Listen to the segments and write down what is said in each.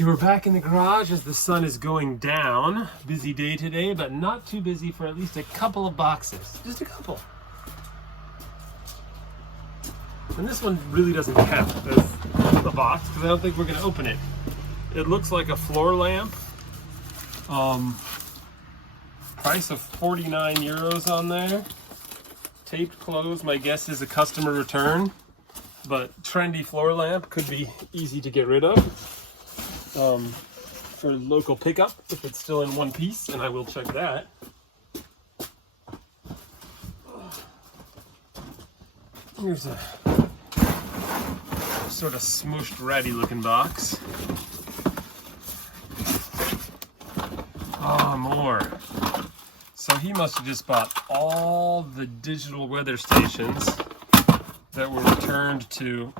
Okay, we're back in the garage as the sun is going down. Busy day today, but not too busy for at least a couple of boxes. Just a couple. And this one really doesn't count as a box because I don't think we're going to open it. It looks like a floor lamp. Price of 49 euros on there. Taped closed. My guess is a customer return, but trendy floor lamp could be easy to get rid of. For local pickup if it's still in one piece, and I will check that. Here's a sort of smooshed, ratty looking box. Oh, more. So he must have just bought all the digital weather stations that were returned to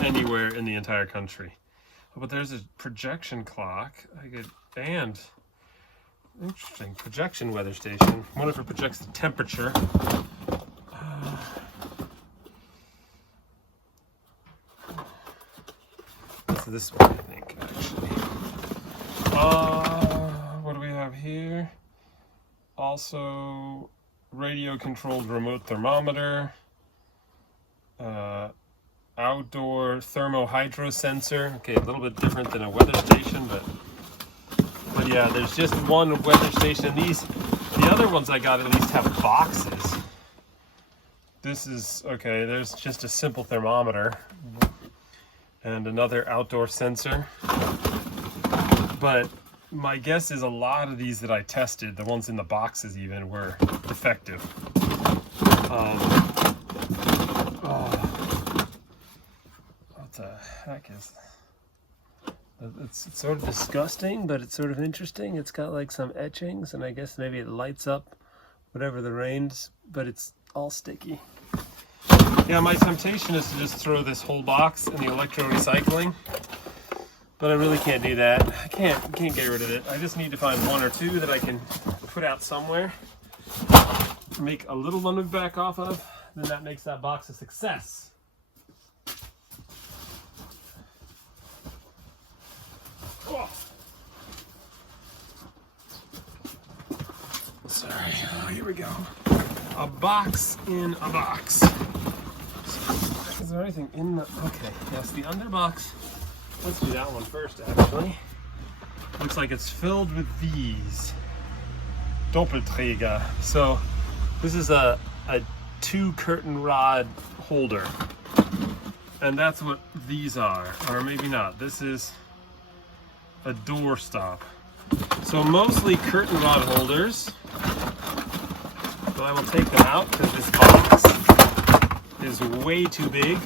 anywhere in the entire country. Oh, but there's a projection clock. I get banned. Interesting. Projection weather station. I wonder if it projects the temperature. So this one, I think, actually. What do we have here? Also, radio-controlled remote thermometer. Outdoor thermohydro sensor. Okay, a little bit different than a weather station, but yeah, there's just one weather station. The other ones I got at least have boxes. This is, okay, there's just a simple thermometer and another outdoor sensor. But my guess is a lot of these that I tested, the ones in the boxes even, were defective. What the heck is that? It's sort of disgusting, but it's sort of interesting. It's got like some etchings, and I guess maybe it lights up whatever the rain's, but it's all sticky. Yeah, my temptation is to just throw this whole box in the electro-recycling, but I really can't do that. I can't get rid of it. I just need to find one or two that I can put out somewhere, make a little one to back off of, then that makes that box a success. Oh. Sorry, oh, here we go. A box in a box. Is there anything in the, okay, yes, the underbox. Let's do that one first, actually. Looks like it's filled with these. Doppelträger. So this is a 2 curtain rod holder. And that's what these are, or maybe not. This is a door stop. So mostly curtain rod holders. But I will take them out because this box is way too big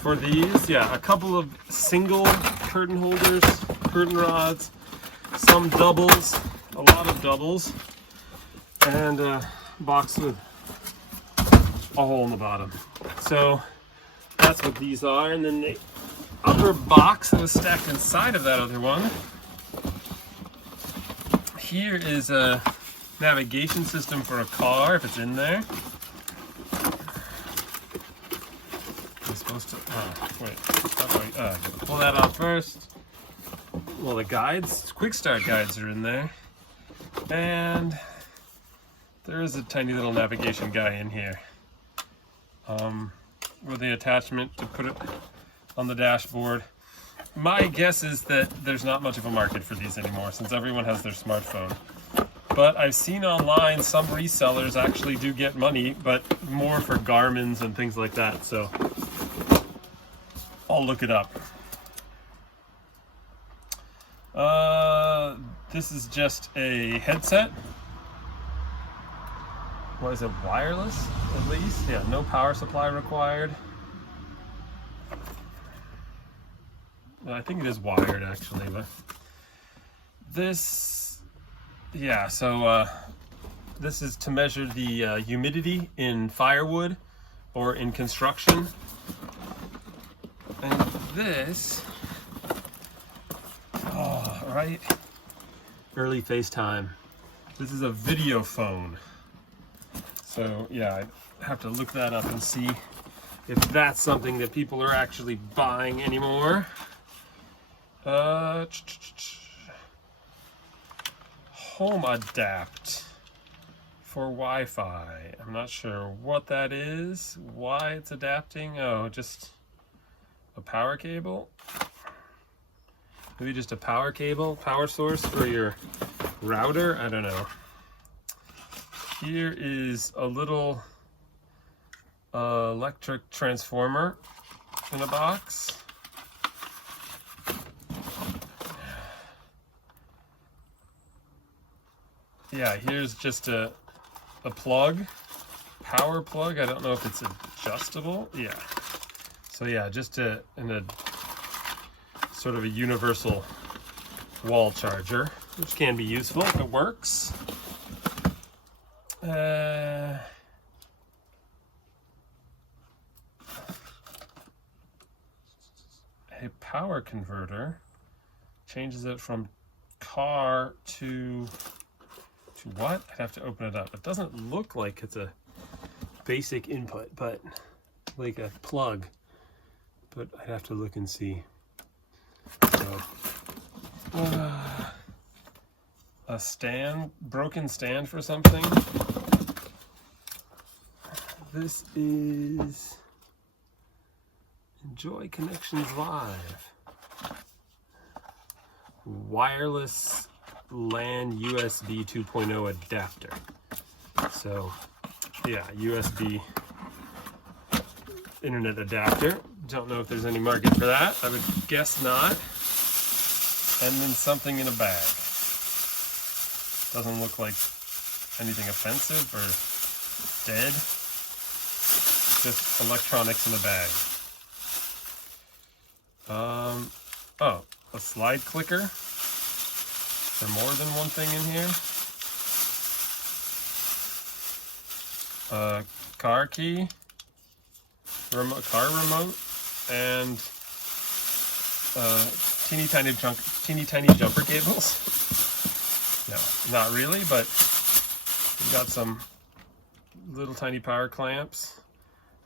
for these. Yeah, a couple of single curtain holders, curtain rods, some doubles, a lot of doubles, and a box with a hole in the bottom. So that's what these are. And then the other box that was stacked inside of that other one, here is a navigation system for a car, if it's in there. I'm supposed to, pull that out first. Well, the guides, quick start guides are in there. And there is a tiny little navigation guy in here. With the attachment to put it on the dashboard. My guess is that there's not much of a market for these anymore since everyone has their smartphone. But I've seen online some resellers actually do get money, but more for Garmin's and things like that. So I'll look it up. This is just a headset. What is it, wireless at least? Yeah, no power supply required. I think it is wired actually, but this, yeah, so this is to measure the humidity in firewood or in construction. And this, oh, right, early FaceTime. This is a video phone. So yeah, I have to look that up and see if that's something that people are actually buying anymore. Home adapt for Wi-Fi. I'm not sure what that is, why it's adapting. Oh, just a power cable? Maybe just a power cable, power source for your router? I don't know. Here is a little electric transformer in a box. Yeah, here's just a plug, power plug. I don't know if it's adjustable. Yeah. So yeah, just in a sort of a universal wall charger, which can be useful if it works. A power converter changes it from car to what? I'd have to open it up. It doesn't look like it's a basic input, but like a plug. But I'd have to look and see. So, a stand, broken stand for something. This is Enjoy Connections Live. Wireless LAN USB 2.0 adapter. So, yeah, USB internet adapter. Don't know if there's any market for that. I would guess not. And then something in a bag. Doesn't look like anything offensive or dead. Just electronics in a bag. Oh, a slide clicker. Is there more than one thing in here? A car key, car remote, and teeny tiny jumper cables. No, not really, but we got some little tiny power clamps,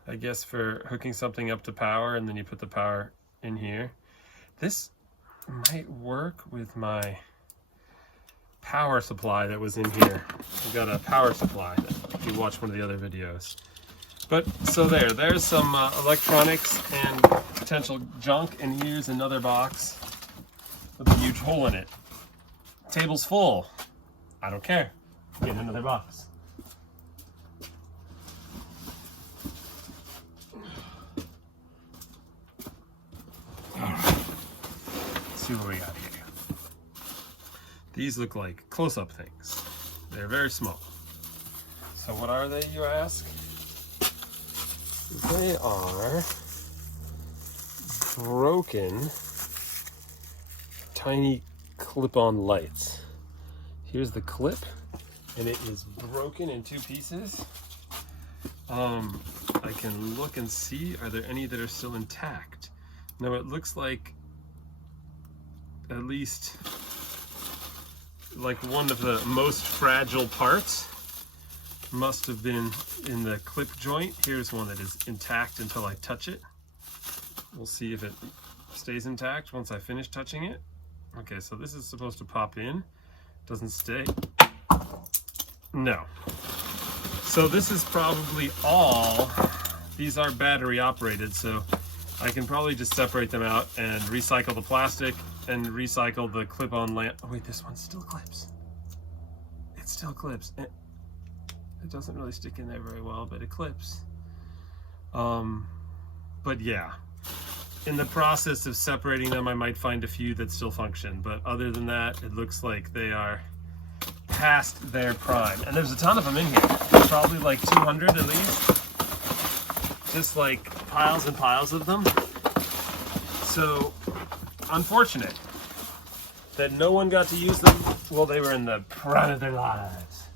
I guess, for hooking something up to power, and then you put the power in here. This might work with my power supply that was in here. We got a power supply if you watch one of the other videos. But so there's some electronics and potential junk, and here's another box with a huge hole in it. Table's full. I don't care. Get another box. Let's see what we got here. These look like close-up things. They're very small. So what are they, you ask? They are broken tiny clip-on lights. Here's the clip, and it is broken in two pieces. I can look and see, are there any that are still intact? No, it looks like at least like one of the most fragile parts must have been in the clip joint. Here's one that is intact until I touch it. We'll see if it stays intact once I finish touching it. Okay, so this is supposed to pop in. Doesn't stay. No. So this is probably all. These are battery operated, so I can probably just separate them out and recycle the plastic and recycle the clip-on lamp. Oh wait, this one still clips. It still clips. It doesn't really stick in there very well, but it clips. But yeah, in the process of separating them, I might find a few that still function. But other than that, it looks like they are past their prime. And there's a ton of them in here. Probably like 200 at least. Just like piles and piles of them. So, unfortunate that no one got to use them while they were in the prime of their lives.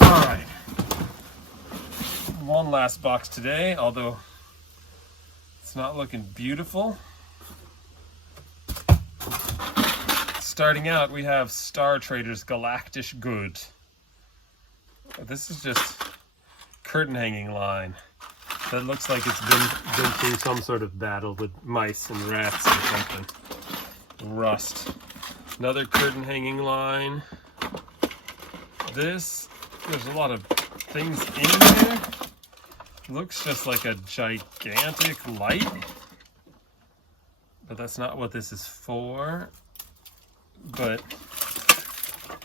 All right. One last box today, although it's not looking beautiful. starting out, we have Star Traders Galactic Good. This is just curtain hanging line. That looks like it's been through some sort of battle with mice and rats or something. Rust. Another curtain hanging line. There's a lot of things in there. Looks just like a gigantic light. But that's not what this is for. But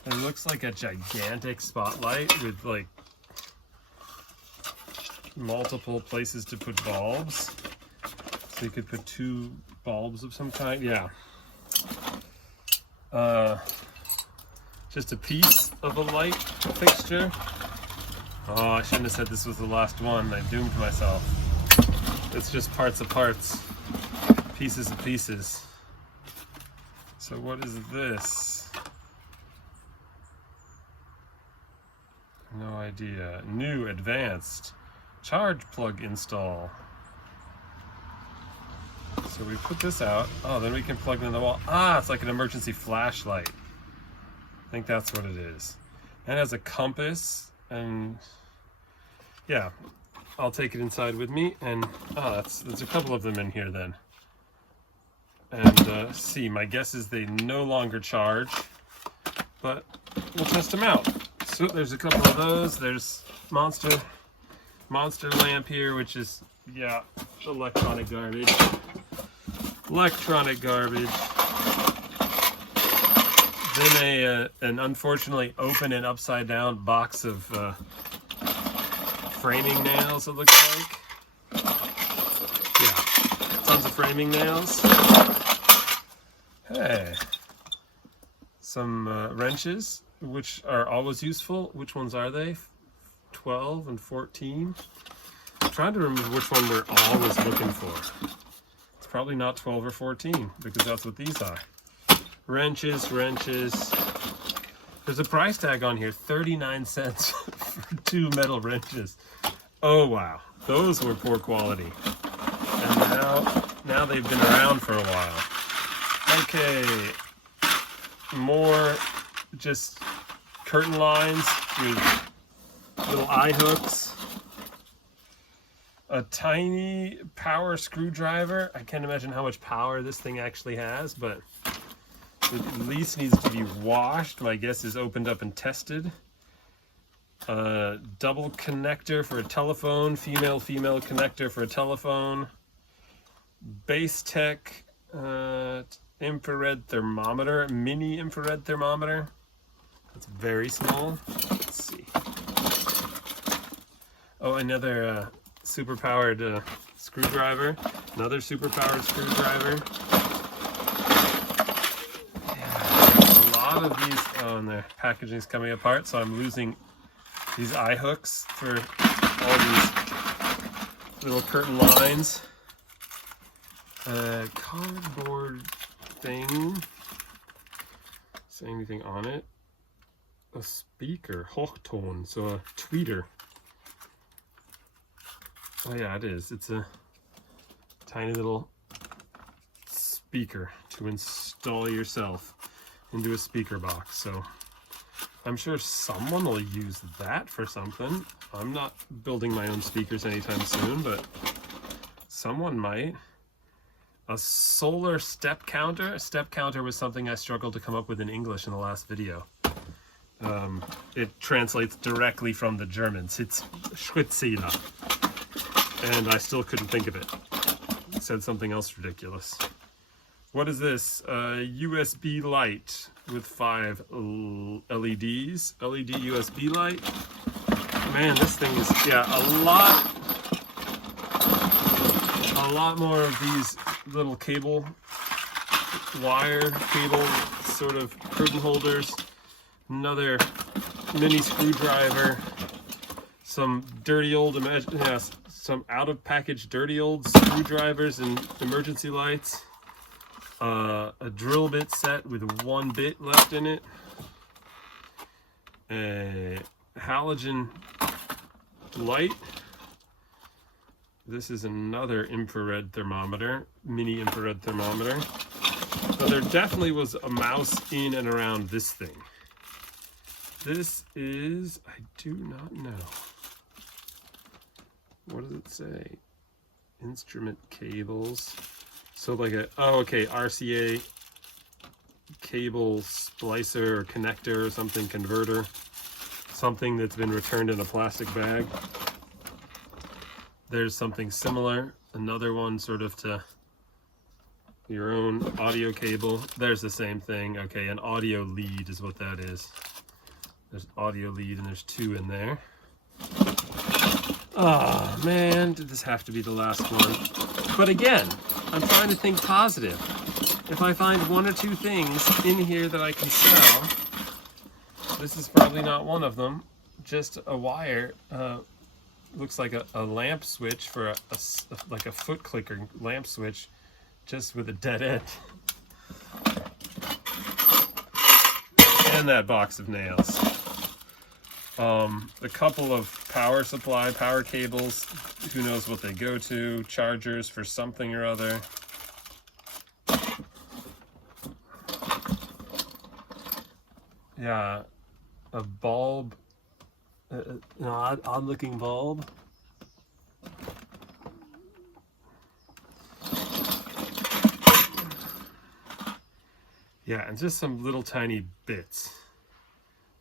it looks like a gigantic spotlight with like multiple places to put bulbs. So you could put 2 bulbs of some kind. Yeah. Just a piece of a light fixture. Oh, I shouldn't have said this was the last one. I doomed myself. It's just parts of parts. Pieces of pieces. So what is this? No idea. New advanced charge plug install. So we put this out. Oh, then we can plug it in the wall. Ah, it's like an emergency flashlight. I think that's what it is. And it has a compass, and yeah, I'll take it inside with me. And there's a couple of them in here then. And see, my guess is they no longer charge, but we'll test them out. So there's a couple of those. There's monster lamp here, which is, yeah, electronic garbage. Electronic garbage. Then an unfortunately open and upside down box of framing nails, it looks like. Yeah, tons of framing nails. Hey, some wrenches, which are always useful. Which ones are they? 12 and 14. I'm trying to remember which one we're always looking for. It's probably not 12 or 14, because that's what these are. Wrenches. There's a price tag on here, 39 cents for 2 metal wrenches. Oh wow, those were poor quality. And now they've been around for a while. Okay, more just curtain lines with little eye hooks. A tiny power screwdriver. I can't imagine how much power this thing actually has, but it at least needs to be washed. My guess is opened up and tested. Double connector for a telephone. Female connector for a telephone. Base Tech infrared thermometer. Mini infrared thermometer. That's very small. Let's see. Oh, another super powered screwdriver. Another super powered screwdriver. Of these, oh, and their packaging is coming apart, so I'm losing these eye hooks for all these little curtain lines. Cardboard thing. Is there anything on it? A speaker, Hochtone, so a tweeter. Oh yeah, it is. It's a tiny little speaker to install yourself into a speaker box. So I'm sure someone will use that for something. I'm not building my own speakers anytime soon, but someone might. A solar step counter. A step counter was something I struggled to come up with in English in the last video. It translates directly from the German. It's Schrittzähler. And I still couldn't think of it. It said something else ridiculous. What is this? USB light with 5 LEDs. LED USB light. Man, this thing is, yeah, a lot more of these little wire cable sort of curtain holders. Another mini screwdriver. Some dirty old, some out of package dirty old screwdrivers and emergency lights. A drill bit set with 1 bit left in it. A halogen light. This is another infrared thermometer, mini infrared thermometer. But there definitely was a mouse in and around this thing. This is, I do not know. What does it say? Instrument cables. So like a, oh, okay, RCA cable splicer or connector or something, converter. Something that's been returned in a plastic bag. There's something similar. Another one sort of to your own audio cable. There's the same thing. Okay, an audio lead is what that is. There's audio lead and there's two in there. Oh man, did this have to be the last one? But again, I'm trying to think positive. If I find one or two things in here that I can sell, this is probably not one of them. Just a wire. Looks like a lamp switch for like a foot clicker lamp switch, just with a dead end. And that box of nails. A couple of power supply, power cables, who knows what they go to, chargers for something or other. Yeah, a bulb, an odd looking bulb. Yeah, and just some little tiny bits.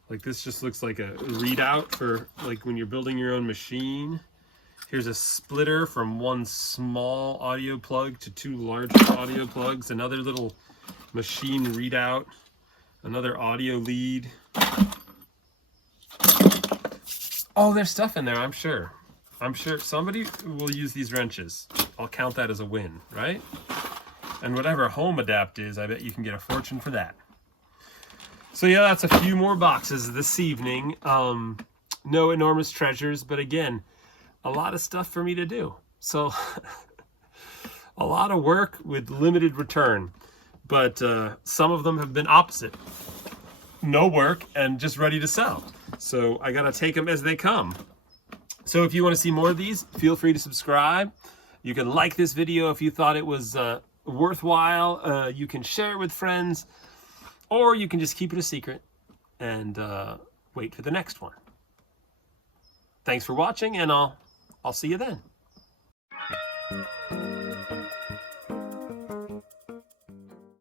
Like this just looks like a readout for like when you're building your own machine. Here's a splitter from one small audio plug to two larger audio plugs. Another little machine readout. Another audio lead. Oh, there's stuff in there, I'm sure. I'm sure somebody will use these wrenches. I'll count that as a win, right? And whatever home adapt is, I bet you can get a fortune for that. So yeah, that's a few more boxes this evening. No enormous treasures, but again, a lot of stuff for me to do. So a lot of work with limited return, but some of them have been opposite. No work and just ready to sell. So I gotta take them as they come. So if you want to see more of these, feel free to subscribe. You can like this video if you thought it was worthwhile. You can share it with friends. Or you can just keep it a secret and wait for the next one. Thanks for watching, and I'll see you then.